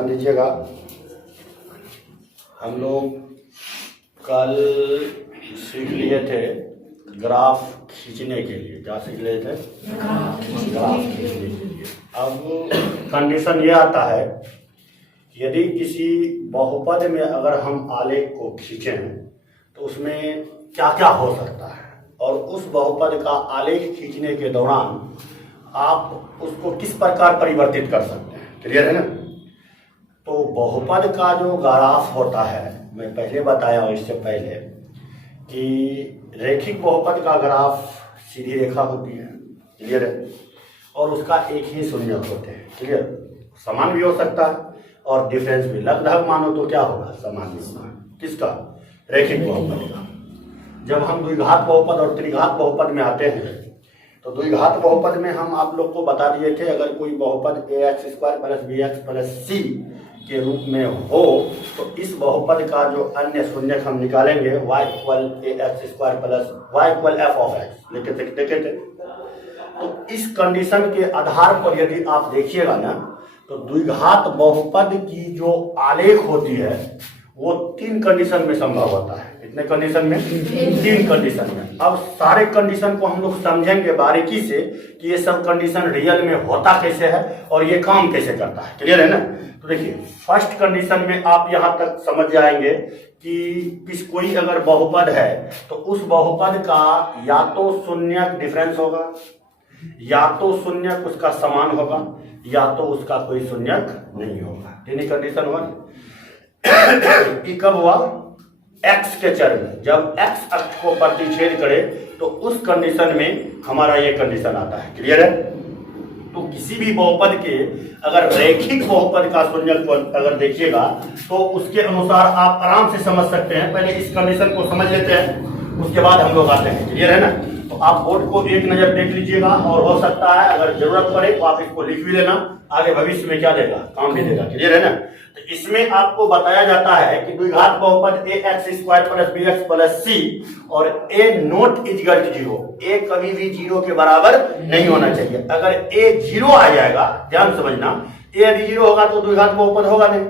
ध्यान दीजिएगा। हम लोग कल सीख लिए थे ग्राफ खींचने के लिए। क्या सीख लिए थे? ग्राफ खींचने के लिए। अब कंडीशन ये आता है, यदि किसी बहुपद में अगर हम आलेख को खींचें तो उसमें क्या क्या हो सकता है, और उस बहुपद का आलेख खींचने के दौरान आप उसको किस प्रकार परिवर्तित कर सकते हैं। क्लियर है ना? तो बहुपद का जो ग्राफ होता है, मैं पहले बताया हूँ इससे पहले कि रेखिक बहुपद का ग्राफ सीधी रेखा होती है। क्लियर है? और उसका एक ही शून्यक होते हैं। क्लियर? समान भी हो सकता है और डिफरेंस भी। लगभग मानो तो क्या होगा? समान भी होगा। किसका? रेखिक बहुपद का। जब हम द्विघात बहुपद और त्रिघात बहुपद में आते हैं तो द्विघात बहुपद में हम आप लोग को बता दिए थे, अगर कोई बहुपद ax² + bx + c के रूप में हो तो इस बहुपद का जो अन्य शून्यक हम निकालेंगे y = ax² + y = f of x देखे थे। तो इस कंडीशन के आधार पर यदि आप देखिएगा ना, तो द्विघात बहुपद की जो आलेख होती है वो 3 कंडीशन में संभव होता है। कितने कंडीशन में? 3 कंडीशन में। अब सारे कंडीशन को हम लोग समझेंगे बारीकी से कि ये सब कंडीशन रियल में होता कैसे है और ये काम कैसे करता है। क्लियर है ना? तो देखिए, फर्स्ट कंडीशन में आप यहाँ तक समझ जाएंगे कि कोई अगर बहुपद है तो उस बहुपद का या तो शून्यक डिफरेंस होगा, या तो शून्यक उसका समान होगा, या तो उसका कोई शून्यक नहीं होगा। तीन कंडीशन हुआ। कब हुआ? x के चर में। जब x अक्ष को प्रतिच्छेद करे तो उस कंडीशन में हमारा ये कंडीशन आता है। क्लियर है? तो किसी भी बहुपद के अगर रेखिक बहुपद का शून्यक को अगर देखिएगा तो उसके अनुसार आप आराम से समझ सकते हैं। पहले इस कंडीशन को समझ लेते हैं, उसके बाद हम लोग आते हैं। क्लियर है ना? तो आप बोर्ड को एक नजर देख लीजिएगा, और हो सकता है अगर जरूरत पड़े तो आप इसको लिख भी लेना, आगे भविष्य में क्या देगा? काम भी देगा। क्लियर है ना? तो इसमें आपको बताया जाता है कि द्विघात बहुपद ax² + bx + c और a not equal to 0, a कभी भी 0 के बराबर नहीं होना चाहिए। अगर a 0 आ जाएगा, ध्यान समझना, a यदि 0 होगा तो द्विघात बहुपद होगा नहीं।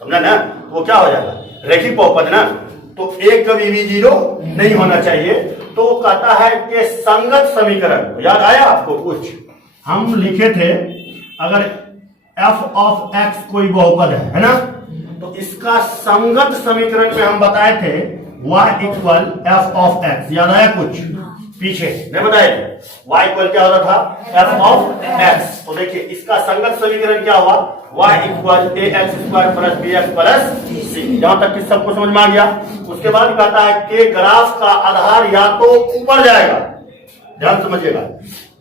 समझा ना? तो वो क्या हो जाएगा? रेखिक बहुपद ना। तो a कभी भी 0 नहीं होना चाहिए। तो कहता है कि संगत समीकरण, याद आया आपको? कुछ हम लिखे थे, अगर f of x कोई बहुपद है ना, तो इसका संगत समीकरण में हम बताए थे y = f of x। याद आया कुछ? पीछे नहीं बताए थे? y = क्या होता था? f of x। तो देखिए इसका संगत समीकरण क्या हुआ? y = ax² + bx + c। जहां तक कि सबको समझ में आ गया। उसके बाद कहता है कि ग्राफ का आधार या तो ऊपर जाएगा, ध्यान समझिएगा,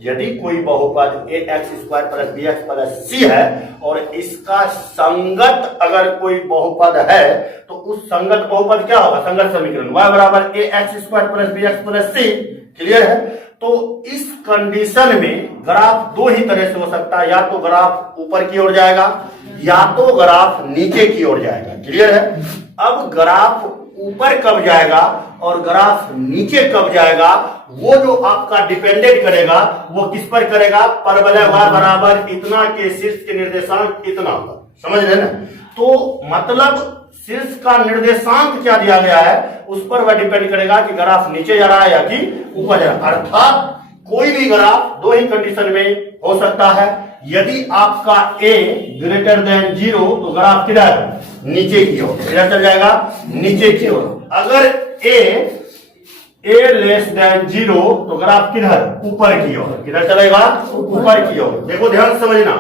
यदि कोई बहुपद ax² + bx + c है और इसका संगत अगर कोई बहुपद है तो उस संगत बहुपद क्या होगा? संगत समीकरण y = ax² + bx + c। Clear है? तो इस कंडीशन में ग्राफ 2 ही तरह से हो सकता है, या तो ग्राफ ऊपर की ओर जाएगा या तो ग्राफ नीचे की ओर जाएगा। क्लियर है? अब ग्राफ ऊपर कब जाएगा और ग्राफ नीचे कब जाएगा, वो जो आपका डिपेंडेंट करेगा वो किस पर करेगा? परवलय y बराबर इतना के शीर्ष के निर्देशांक इतना पर। समझ रहे ना? तो मतलब शीर्ष का निर्देशांक क्या दिया गया है उस पर वह डिपेंड करेगा कि ग्राफ नीचे जा रहा है या कि ऊपर जा रहा है। अर्थात कोई भी ग्राफ 2 ही कंडीशन में हो सकता है। यदि आपका a > 0 तो ग्राफ किधर? नीचे की ओर। किधर चल जाएगा? नीचे की ओर। अगर a < 0 तो ग्राफ किधर? ऊपर की ओर। किधर चलेगा? ऊपर की ओर। देखो ध्यान समझना,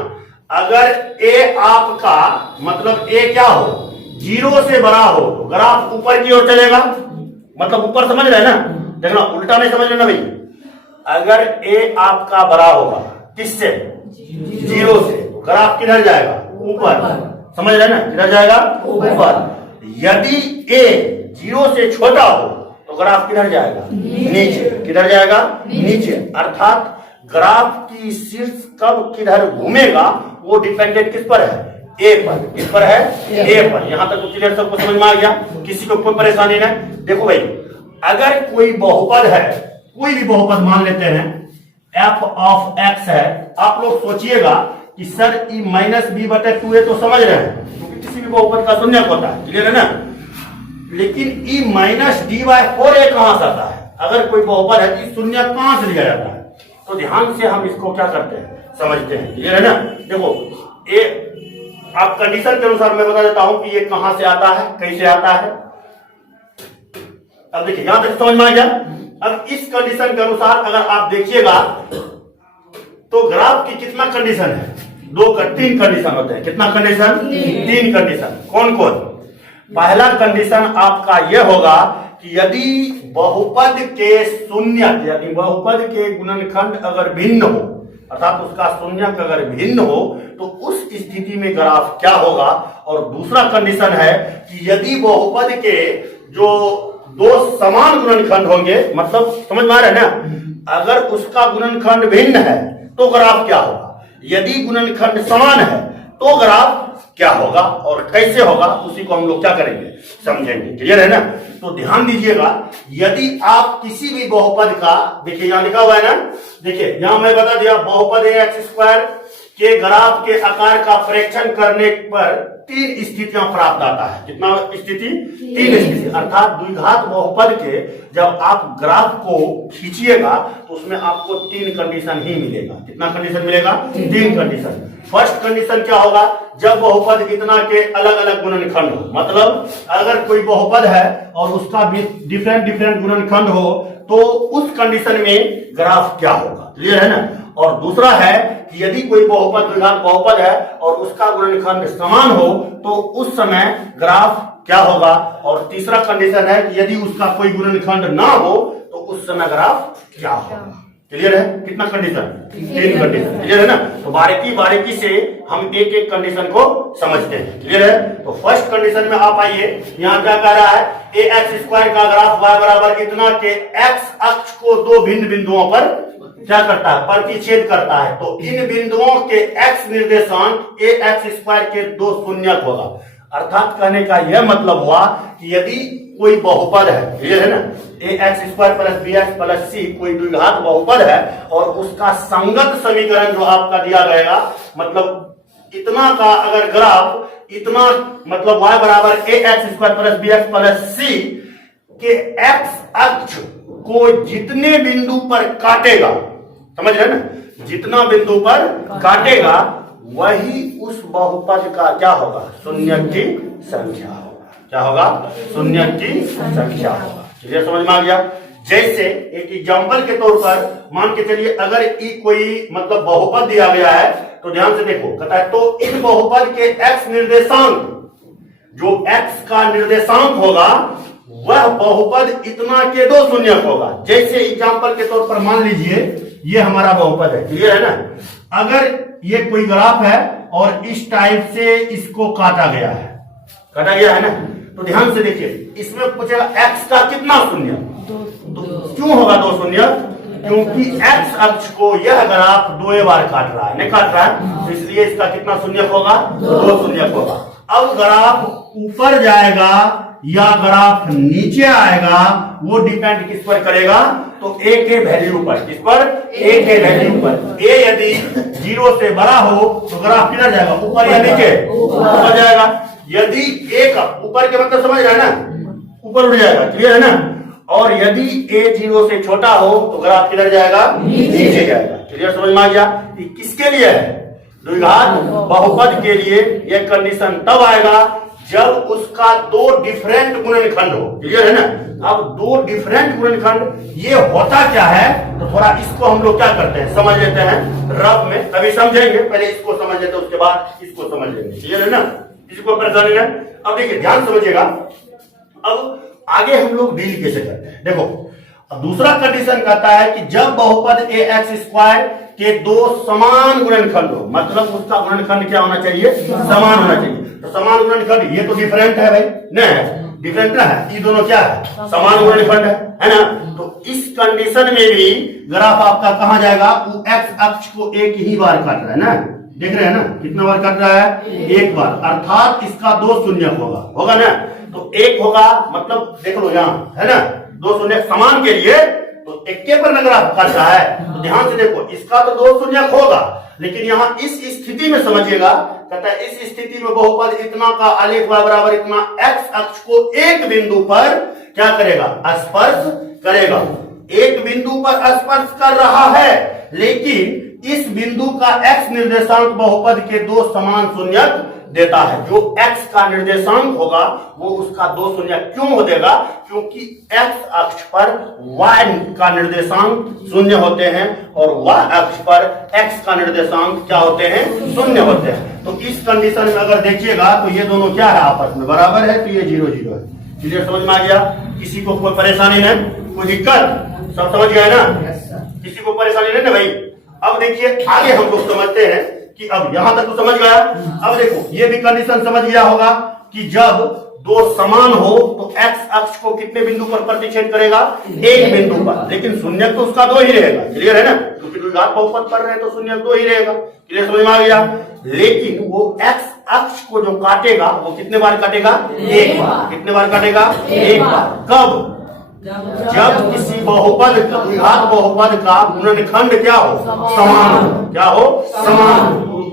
अगर a आपका मतलब a क्या हो? 0 से बड़ा हो तो ग्राफ ऊपर की ओर चलेगा, मतलब ऊपर। समझ रहे हैं ना? देखना, उल्टा नहीं समझ लेना भाई। अगर a आपका बड़ा होगा किससे? 0 से, तो ग्राफ किधर जाएगा? ऊपर। समझ रहे हैं ना? किधर जाएगा? ऊपर। यदि a 0 से छोटा हो तो ग्राफ किधर जाएगा? नीचे। किधर जाएगा? नीचे। अर्थात ग्राफ की शीर्ष कब किधर घूमेगा वो डिपेंडेंट किस पर है? ए पर। किस पर है? ए पर। यहां तक तो क्लियर, सबको समझ में आ गया? किसी को कोई परेशानी नहीं? देखो भाई, अगर कोई बहुपद है, कोई भी बहुपद मान लेते हैं f of x है, आप लोग सोचिएगा कि सर ई माइनस बी बटे 2a तो समझ रहे हैं, क्योंकि किसी भी बहुपद का शून्यक होता है, क्लियर है ना। लेकिन E minus D bye 4a कहां से आता है? अगर कोई बहुपद है तो शून्यक कहां से लिया जाता है? तो ध्यान से हम इसको क्या करते हैं, समझते हैं, क्लियर है ना। देखो ए आप कंडीशन के अनुसार मैं बता देता हूं कि ये कहां से आता है, कैसे आता है। अब देखिए यहां तक समझ में आ गया। अब इस कंडीशन के अनुसार अगर आप देखिएगा तो ग्राफ की कितना कंडीशन है? 3 कंडीशन होते हैं। कितना कंडीशन? 3 कंडीशन। कौन कौन? पहला कंडीशन आपका यह होगा कि यदि बहुपद के शून्यक, यदि बहुपद के गुणनखंड अगर भिन्न हो, अर्थात उसका शून्यक अगर भिन्न हो, तो उस स्थिति में ग्राफ क्या होगा। और दूसरा कंडीशन है कि यदि बहुपद के जो 2 समान गुणनखंड होंगे, मतलब समझ में आ रहा है ना, अगर उसका गुणनखंड भिन्न है तो ग्राफ क्या होगा। यदि गुणनखंड समान है तो ग्राफ क्या होगा और कैसे होगा, उसी को हम लोग क्या करेंगे, समझेंगे, क्लियर है ना। तो ध्यान दीजिएगा, यदि आप किसी भी बहुपद का, देखिए यहां लिखा हुआ है ना, देखिए यहां मैं बता दिया बहुपद ax² के ग्राफ के आकार का प्रेक्षण करने पर 3 स्थितियां प्राप्त आता है। कितना स्थिति? 3 स्थिति। अर्थात द्विघात बहुपद के जब आप ग्राफ को खींचिएगा तो उसमें आपको 3 कंडीशन ही मिलेगा। कितना कंडीशन मिलेगा? 3 कंडीशन। फर्स्ट कंडीशन क्या होगा? जब बहुपद इतना के अलग अलग गुणनखंड हो, मतलब अगर कोई बहुपद है और उसका भी डिफरेंट गुणनखंड हो, तो उस कंडीशन में ग्राफ क्या होगा, क्लियर है ना। और दूसरा है कि यदि कोई बहुपद द्विघात बहुपद है और उसका गुणनखंड समान हो, तो उस समय ग्राफ क्या होगा। और तीसरा कंडीशन है कि यदि उसका कोई गुणनखंड ना हो तो उस समय ग्राफ क्या होगा। क्लियर है? कितना कंडीशन? 3 कंडीशन, क्लियर है ना। तो बारीकी से हम एक एक कंडीशन को समझते हैं, क्लियर है। तो फर्स्ट कंडीशन में आप आइए, यहाँ क्या कह रहा है, ax² का ग्राफ y बराबर इतना के x अक्ष को 2 भिन्न बिंदुओं पर क्या करता है, प्रतिच्छेद करता है। तो इन बिंदुओं के x निर्देशांक ax² के 2 शून्यक होगा। अर्थात कहने का यह मतलब हुआ कि यदि कोई बहुपद है, क्लियर है ना, ax² + bx + c कोई द्विघात बहुपद है और उसका संगत समीकरण जो आपका दिया गएगा, मतलब इतना का अगर ग्राफ इतना, मतलब y बराबर ax² + bx + c के x अक्ष को जितने बिंदु पर काटेगा, समझ रहे ना, जितना बिंदु पर काटेगा वही उस बहुपद का क्या होगा, शून्यक की संख्या होगा। क्या होगा? शून्यक की संख्या होगा। क्लियर, समझ में आ गया। जैसे एक एग्जांपल के तौर पर मान के चलिए, अगर कोई मतलब बहुपद दिया गया है, तो ध्यान से देखो, कहता है तो इन बहुपद के x निर्देशांक, जो x का निर्देशांक होगा वह बहुपद इतना के 2 शून्यक होगा। जैसे एग्जांपल के तौर पर मान लीजिए ये हमारा बहुपद है, क्लियर है ना। अगर ये कोई ग्राफ है और इस टाइप से इसको काटा गया है, ना, तो ध्यान से देखिए, इसमें पूछेगा x का कितना शून्य, तो क्यों होगा 2 शून्य? क्योंकि x अक्ष को यह ग्राफ 2 बार काट रहा है, नहीं काट रहा है, तो इसलिए इसका कितना शून्य होगा, 2 शून्य होगा। अब ग्राफ ऊपर जाएगा या ग्राफ नीचे आएगा, वो डिपेंड किस पर करेगा, तो a के वैल्यू पर। किस पर? a के वैल्यू पर। a यदि 0 से बड़ा हो तो ग्राफ किधर जाएगा, ऊपर या नीचे? ऊपर जाएगा। यदि a का ऊपर के मतलब समझ रहा है ना, ऊपर उठ जाएगा, क्लियर है ना। और यदि a 0 से छोटा हो तो ग्राफ किधर जाएगा, नीचे जाएगा। क्लियर, समझ में आ गया। किसके लिए है? द्विघात बहुपद के लिए यह कंडीशन तब आएगा जब उसका 2 डिफरेंट गुणनखंड हो, क्लियर है ना। अब 2 डिफरेंट गुणनखंड ये होता क्या है, तो थोड़ा इसको हम लोग क्या करते हैं, समझ लेते हैं रफ में। अभी समझेंगे, पहले इसको समझ लेते हैं, उसके बाद इसको समझ लेंगे, क्लियर है ना। इसको परेशानी है। अब देखिए ध्यान समझिएगा, अब आगे हम लोग डील कैसे करते हैं। देखो, अब दूसरा कंडीशन कहता है कि जब बहुपद ax² के 2 समान गुणनखंड हो, मतलब उसका गुणनखंड क्या होना चाहिए, समान होना चाहिए। तो समान गुणनखंड, ये तो डिफरेंट है भाई, नहीं डिफरेंट ना है, ये दोनों क्या है, समान गुणनखंड है ना। तो इस कंडीशन में भी ग्राफ आपका कहां जाएगा, वो x अक्ष को एक ही बार काट रहा है ना, देख रहे हैं ना, कितना बार काट रहा है, एक बार। अर्थात इसका 2 शून्य होगा ना। तो 1 होगा, मतलब देख लो यहाँ है ना, 2 शून्य समान के लिए, तो एक्के पर न ग्राफ काटता है तो ध्यान से देखो, इसका तो दो शून्यक होगा, लेकिन यहाँ इस स्थिति में समझिएगा, कहता है इस स्थिति में बहुपद इतना का आलेख y बराबर इतना x अक्ष को एक बिंदु पर क्या करेगा, स्पर्श करेगा। एक बिंदु पर स्पर्श कर रहा है, लेकिन इस बिंदु का x निर्देशांक बहुपद के दो समान शून्यक देता है। जो x का निर्देशांक होगा वो उसका दो शून्यक क्यों हो देगा, क्योंकि x अक्ष पर y का निर्देशांक शून्य होते हैं और y अक्ष पर x का निर्देशांक क्या होते हैं, शून्य होते हैं। तो इस कंडीशन में अगर देखिएगा तो ये दोनों क्या है, आपस में बराबर है, तो ये 0 0 है। क्लियर, समझ में आ गया? किसी को कोई परेशानी नहीं, कोई दिक्कत, सब समझ गए ना? किसी को परेशानी नहीं ना भाई? अब देखिए आगे हम लोग समझते हैं कि अब यहां तक तो समझ गया। अब देखो ये भी कंडीशन समझ गया होगा कि जब दो समान हो तो x अक्ष को कितने बिंदु पर प्रतिच्छेद करेगा, एक बिंदु पर, लेकिन शून्यक तो उसका दो ही रहेगा। क्लियर है ना? क्योंकि द्विघात बहुपद पढ़ रहे हैं तो शून्यक दो ही रहेगा। क्लियर, समझ में आ गया? लेकिन वो x अक्ष को जो काटेगा वो कितने बार काटेगा, एक बार। कितने बार काटेगा, एक बार। कब? जब किसी बहुपद द्विघात बहुपद का गुणनखंड क्या हो, समान हो। क्या हो, समान हो।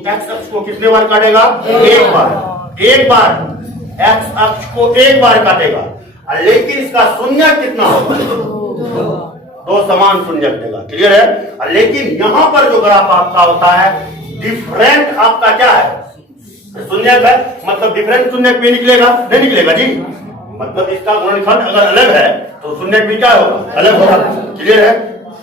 एक्स अक्ष को कितने बार काटेगा, एक बार। एक बार एक्स अक्ष को एक बार काटेगा, लेकिन इसका शून्यक कितना होगा, दो समान शून्यक देगा। क्लियर है? लेकिन यहां पर जो ग्राफ आपका होता है डिफरेंट, आपका क्या है, शून्यक है, मतलब डिफरेंट शून्यक भी निकलेगा, नहीं निकलेगा जी? मतलब इसका गुणनखंड अगर अलग है तो शून्यक भी क्या होगा, अलग होगा। क्लियर है?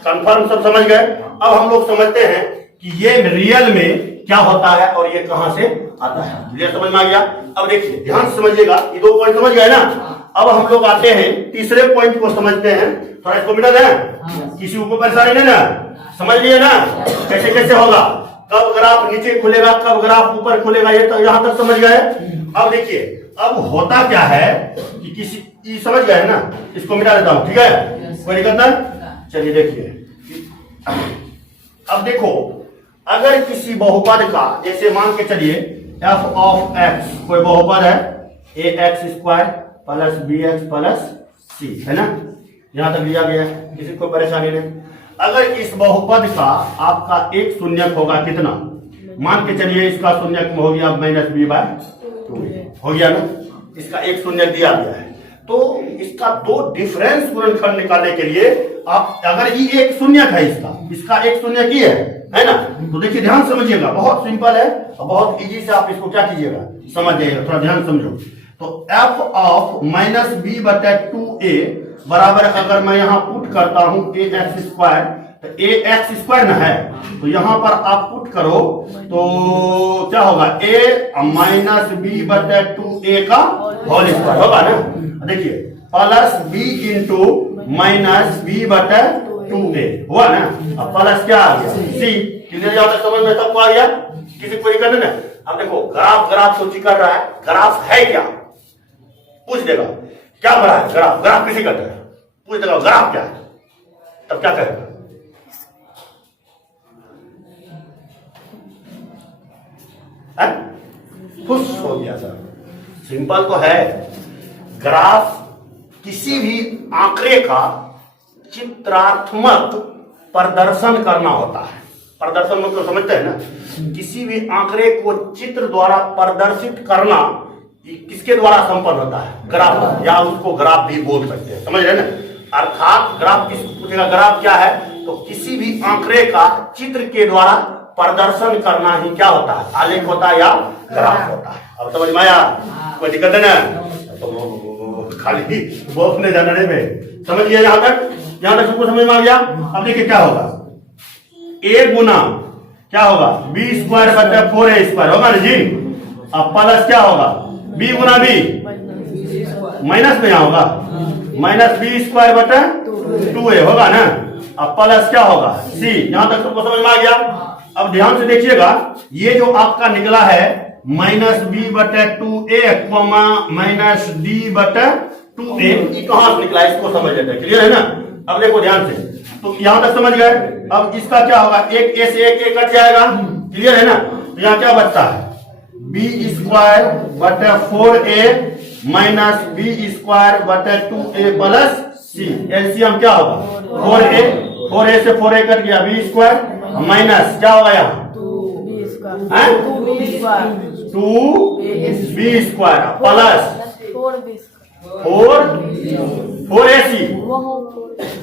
कंफर्म, सब समझ गए? अब हम लोग समझते हैं कि ये रियल में क्या होता है और ये कहां से आता है। क्लियर, समझ में आ गया? अब देखिए ध्यान से समझिएगा, ये दो पॉइंट समझ गए ना? अब हम लोग आते हैं तीसरे पॉइंट को समझते हैं। थोड़ा इसको मिटा दें, किसी को परेशानी नहीं ना? समझ लिए ना कैसे कैसे होगा, कब ग्राफ नीचे खुलेगा, कब ग्राफ ऊपर खुलेगा, ये तो यहां तक समझ गए। अब देखिए अब होता क्या है कि किसी, समझ गए ना? इसको मिटा देता हूं, ठीक है? कोई दिक्कत ना? चलिए देखिए, अब देखो अगर किसी बहुपद का, जैसे मान के चलिए f ऑफ x कोई बहुपद है, ax² plus bx plus c, है ना? यहां तक लिया गया है, किसी को परेशानी नहीं। अगर इस बहुपद का आपका एक शून्यक होगा कितना, मान के चलिए इसका शून्यक हो गया -b/2 हो गया ना? इसका एक शून्यक दिया गया है, तो इसका दो डिफरेंस गुणनखंड निकालने के लिए आप, अगर ये एक शून्यक है, इसका एक शून्यक ही है ना? तो देखिए ध्यान समझिएगा, बहुत सिंपल है और बहुत इजी से आप इसको क्या कीजिएगा, समझ जाइएगा। थोड़ा ध्यान समझो। तो f ऑफ -b/2a बराबर, अगर मैं यहां पुट करता हूं ax², तो ax² न है, तो यहां पर आप पुट करो तो क्या होगा, a -b/2a का होल स्क्वायर होगा ना? देखिए प्लस b इंटू -b/2a हुआ ना? अब प्लस क्या आ गया, c। क्लियर, जहां तक समझ में सबको आ गया? किसी कोई दिक्कत ना? अब देखो ग्राफ सोची कर रहा है, ग्राफ है क्या, पूछ देगा क्या बना है ग्राफ किसी कहते हैं, पूछ देगा ग्राफ क्या है, तब क्या कहेगा, खुश हो गया सर। सिंपल तो है, ग्राफ किसी भी आंकड़े का चित्रात्मक प्रदर्शन करना होता है। प्रदर्शन मतलब समझते हैं ना? किसी भी आंकड़े को चित्र द्वारा प्रदर्शित करना किसके द्वारा संपन्न होता है, ग्राफ, या उसको ग्राफ भी बोल सकते हैं। समझ रहे ना? अर्थात ग्राफ किस पूछेगा, ग्राफ क्या है, तो किसी भी आंकड़े का चित्र के द्वारा प्रदर्शन करना ही क्या होता है, आलेख होता है या ग्राफ होता है। अब समझ में आया? कोई दिक्कत है ना? तो खाली बोलने जानने में समझ लिया यहां तक? यहां तक सबको समझ में आ गया? अब देखिए क्या होगा, a गुना क्या होगा, b²/4a² होगा ना जी? अब प्लस क्या होगा, b गुना b, माइनस में यहां होगा -b²/2a होगा ना? अब प्लस क्या होगा, c। यहां तक सबको समझ में आ गया? अब ध्यान से देखिएगा, ये जो आपका निकला है -b/2a, -d/2a, ये कहां से निकला, इसको समझ लेते हैं। क्लियर है ना? अब देखो ध्यान से, तो यहां तक समझ गए। अब इसका क्या होगा, एक a से एक कट जाएगा। क्लियर है ना? तो यहां क्या बचता है, b²/4a -b²/2a प्लस सी। एलसीएम क्या होगा 4a, 4a से 4a कट गया बी स्क्वायर माइनस क्या होगा यहाँ 2b स्क्वायर प्लस 4ac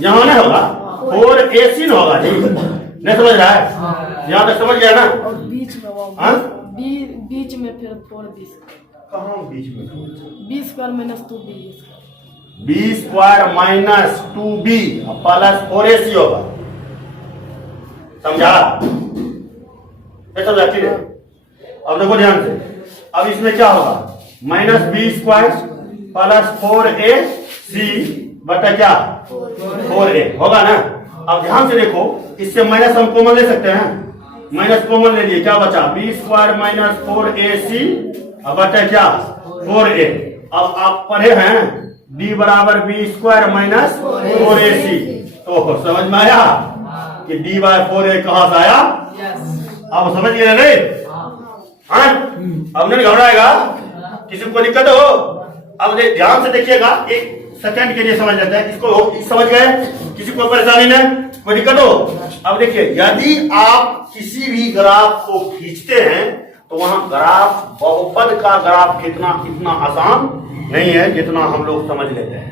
यहाँ ना होगा 4ac न होगा जी, नहीं समझ रहा है? यहाँ तक समझ गया ना? और बीच में हाँ? बीच में फिर 4b कहाँ बीच में b square minus 2b b square minus 2b plus 4ac होगा, समझा? ये समझा ठीक है? अब देखो ध्यान से, अब इसमें क्या होगा minus B square plus 4ac बटा क्या 4a होगा ना? अब ध्यान से देखो, इससे माइनस हम कॉमन ले सकते हैं, माइनस कॉमन ले लिए क्या बचा बी स्क्वायर माइनस 4ac बटा क्या 4a। अब आप पढ़े हैं d बराबर बी स्क्वायर माइनस 4ac, तो समझ में आया कि d बाय 4a कहां से आया? अब समझ गए नहीं? हाँ, अब नहीं घबराएगा, किसी को दिक्कत हो? अब ध्यान से देखिएगा, एक सेकंड के लिए समझ लेते हैं इसको, समझ गए? किसी को परेशानी नहीं, कोई दिक्कत हो? अब देखिए, यदि आप किसी भी ग्राफ को खींचते हैं तो वहां ग्राफ बहुपद का ग्राफ खींचना इतना आसान नहीं है जितना हम लोग समझ लेते हैं।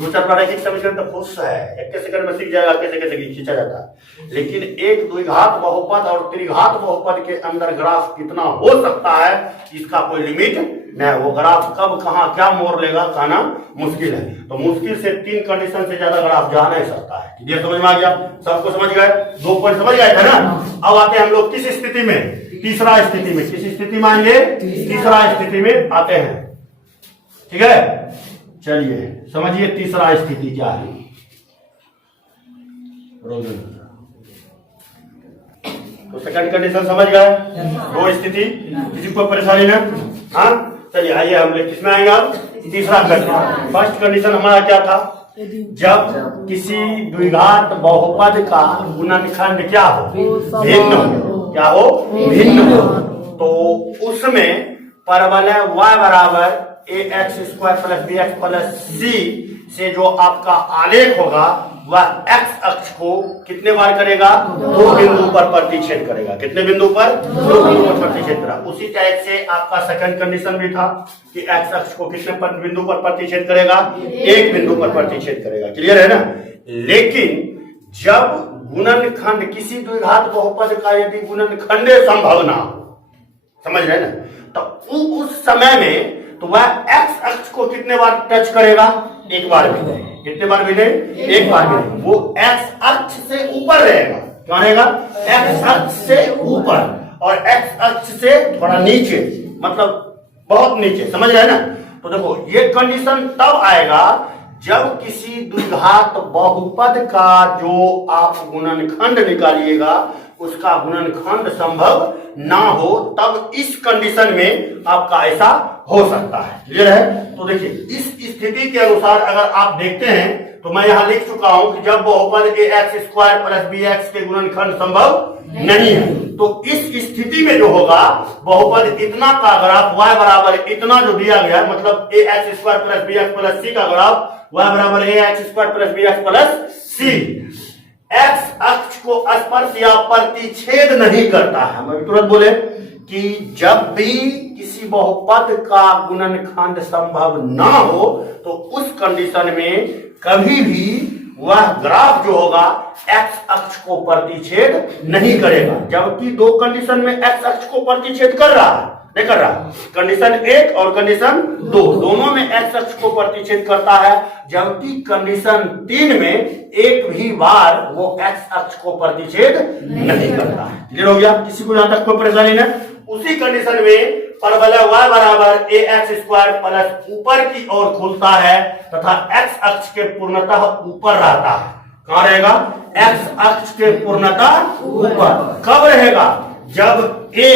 दो चार बार एक समझकर तो खुश है, एक सेकंड में सीख जाएगा कैसे कैसे खींचा जाता है, लेकिन एक द्विघात बहुपद और त्रिघात बहुपद के अंदर ग्राफ कितना हो सकता है इसका कोई लिमिट नहीं। वो ग्राफ कब कहां क्या मोड़ लेगा कहना मुश्किल है। तो मुश्किल से 3 कंडीशन से ज्यादा ग्राफ जा नहीं सकता है। ये समझ में आ गया? सबको समझ गए? 2 पॉइंट समझ गए थे ना? अब आते हैं हम लोग किस स्थिति में? तीसरा स्थिति में। किस स्थिति में आएंगे? तीसरा स्थिति में आते हैं, ठीक है? चलिए समझिए तीसरा स्थिति क्या है। तो सेकंड कंडीशन समझ गए, 2 स्थिति, किसी को परेशानी ना? हाँ चलिए आइए हम लोग किसमें आएंगे अब? तीसरा कंडीशन। फर्स्ट कंडीशन हमारा क्या था? जब किसी द्विघात बहुपद का गुणनखंड क्या हो? भिन्न हो। क्या हो? भिन्न हो। तो उसमें परवलय y बराबर ax square plus bx plus c से जो आपका आलेख होगा वह x अक्ष को कितने बार करेगा? 2 बिंदु पर प्रतिच्छेद करेगा। कितने बिंदु पर? 2 बिंदु पर प्रतिच्छेद करेगा। उसी टाइप से आपका सेकंड कंडीशन भी था कि x अक्ष को कितने बिंदु पर प्रतिच्छेद करेगा? 1 बिंदु पर प्रतिच्छेद करेगा। क्लियर है ना? लेकिन जब गुणनखंड किसी द्विघात बहुपद का यदि गुणनखंड संभव ना हो, समझ रहे ना, तो उस समय में तो वह x अक्ष को कितने बार टच करेगा? 1 बार भी नहीं। कितने बार भी नहीं? 1 बार भी नहीं। वो x अक्ष से ऊपर रहेगा। क्या रहेगा? x अक्ष से ऊपर और x अक्ष से थोड़ा नीचे, मतलब बहुत नीचे। समझ रहे हैं ना? तो देखो ये कंडीशन तब आएगा जब किसी द्विघात बहुपद का जो आप गुणनखंड निकालिएगा उसका गुणनखंड संभव ना हो, तब इस कंडीशन में आपका ऐसा हो सकता है। क्लियर है? तो देखिए इस स्थिति के अनुसार अगर आप देखते हैं तो मैं यहां लिख चुका हूं कि जब बहुपद ax स्क्वायर प्लस bx के गुणनखंड संभव नहीं है, तो इस स्थिति में जो होगा बहुपद इतना का ग्राफ y बराबर इतना जो दिया गया है, मतलब ax square plus bx plus c का ग्राफ y बराबर ax square plus bx plus c x अक्ष को स्पर्श या प्रतिच्छेद नहीं करता है। हम तुरंत बोले कि जब भी किसी बहुपद का गुणनखंड संभव ना हो तो उस कंडीशन में कभी भी वह ग्राफ जो होगा x अक्ष को प्रतिच्छेद नहीं करेगा। जबकि 2 कंडीशन में x अक्ष को प्रतिच्छेद कर रहा है, नहीं कर रहा। कंडीशन 1 और कंडीशन 2 दोनों में x अक्ष को प्रतिच्छेद करता है, जबकि कंडीशन 3 में एक भी बार वो x अक्ष को प्रतिच्छेद नहीं करता है। क्लियर हो गया? किसी को यहां तक कोई परेशानी नहीं? उसी कंडीशन में परवलय y बराबर ax स्क्वायर प्लस ऊपर की ओर खुलता है तथा x अक्ष के पूर्णतः ऊपर रहता है। कहां रहेगा? x अक्ष के पूर्णतः ऊपर। कब रहेगा? जब a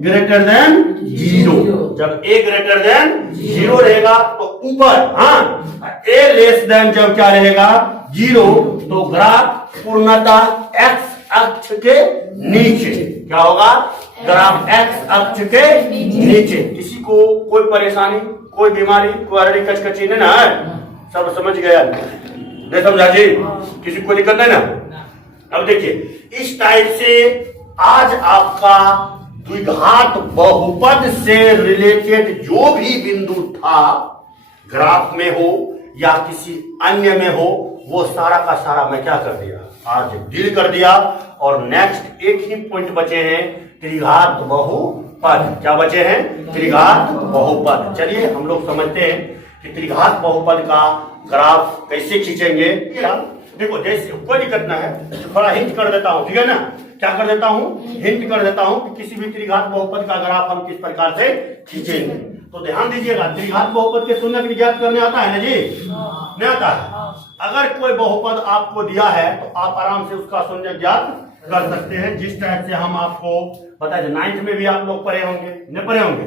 ग्रेटर देन 0। जब a ग्रेटर देन 0 रहेगा तो ऊपर, हाँ। a लेस देन जब क्या रहेगा? 0, तो ग्राफ पूर्णतः x अक्ष के नीचे। क्या होगा? ग्राफ x अक्ष के नीचे। किसी को कोई परेशानी, कोई बीमारी, कोई हरड़ी कचकची नहीं ना है? सब समझ गया? नहीं समझा जी? किसी को दिक्कत नहीं ना? अब देखिए इस टाइप से आज आपका द्विघात बहुपद से रिलेटेड जो भी बिंदु था, ग्राफ में हो या किसी अन्य में हो, वो सारा का सारा मैं क्या कर दिया, आज डील कर दिया। और नेक्स्ट एक ही पॉइंट बचे हैं, त्रिघात बहुपद। क्या बचे हैं? त्रिघात बहुपद। चलिए हम लोग समझते हैं कि त्रिघात बहुपद का ग्राफ कैसे खींचेंगे। देखो जैसे कोई दिक्कत ना है, थोड़ा हिंट कर देता हूं, ठीक है ना? क्या कर देता हूं? हिंट कर देता हूं कि किसी भी त्रिघात बहुपद का ग्राफ हम किस प्रकार से खींचेंगे। तो ध्यान दीजिएगा, त्रिघात बहुपद के शून्य ज्ञात करने आता है ना जी? नहीं आता है? अगर कोई बहुपद आपको दिया है तो आप आराम से उसका शून्य ज्ञात कर सकते हैं। जिस टाइप से हम आपको बताए, 9th में भी आप लोग पढ़े होंगे, नहीं पढ़े होंगे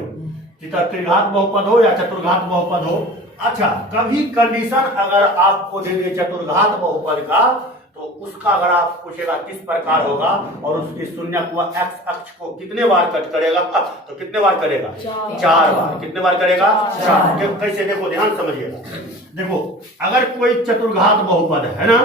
कि त्रिघात बहुपद हो या चतुर्घात बहुपद हो। अच्छा, कभी कंडीशन अगर आपको दे दे चतुर्घात बहुपद का, तो उसका अगर आप पूछेगा किस प्रकार होगा और उसकी शून्य को एक्स अक्ष को कितने बार कट करेगा, तो कितने बार करेगा? 4 बार। कितने बार करेगा? 4। कैसे? देखो ध्यान समझिएगा। देखो अगर कोई चतुर्घात बहुपद है ना,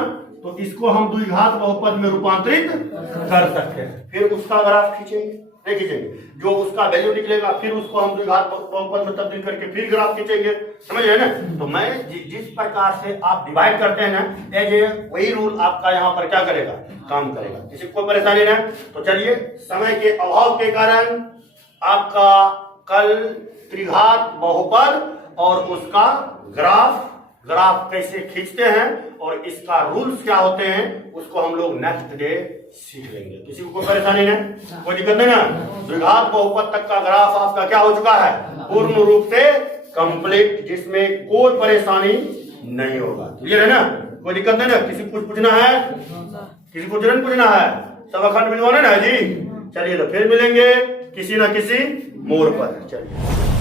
तो इसको हम द्विघात बहुपद में रूपांतरित कर सकते हैं। फिर उसका ग्राफ खींचेंगे, नहीं खींचेंगे, जो उसका वैल्यू निकलेगा फिर उसको हम द्विघात बहुपद में तब्दील करके फिर ग्राफ खींचेंगे। समझ रहे ना? तो मैं जिस प्रकार से आप डिवाइड करते हैं ना, एज ए वही रूल आपका यहाँ पर क्या करेगा, काम करेगा। किसी को परेशानी ना? तो चलिए, समय के अभाव के कारण आपका कल त्रिघात बहुपद और उसका ग्राफ कैसे खींचते हैं और इसका रूल्स क्या होते हैं, उसको हम लोग नेक्स्ट डे सीख लेंगे। किसी को कोई परेशानी नहीं, कोई दिक्कत नहीं ना? द्विघात बहुपद तक का ग्राफ आपका क्या हो चुका है, पूर्ण रूप से कंप्लीट, जिसमें कोई परेशानी नहीं होगा। क्लियर है ना? कोई दिक्कत नहीं ना? किसी को कुछ पूछना है? किसी को तुरंत पूछना है? सब अखंड मिलवाना ना जी? चलिए तो फिर मिलेंगे किसी ना किसी मोड़ पर। चलिए।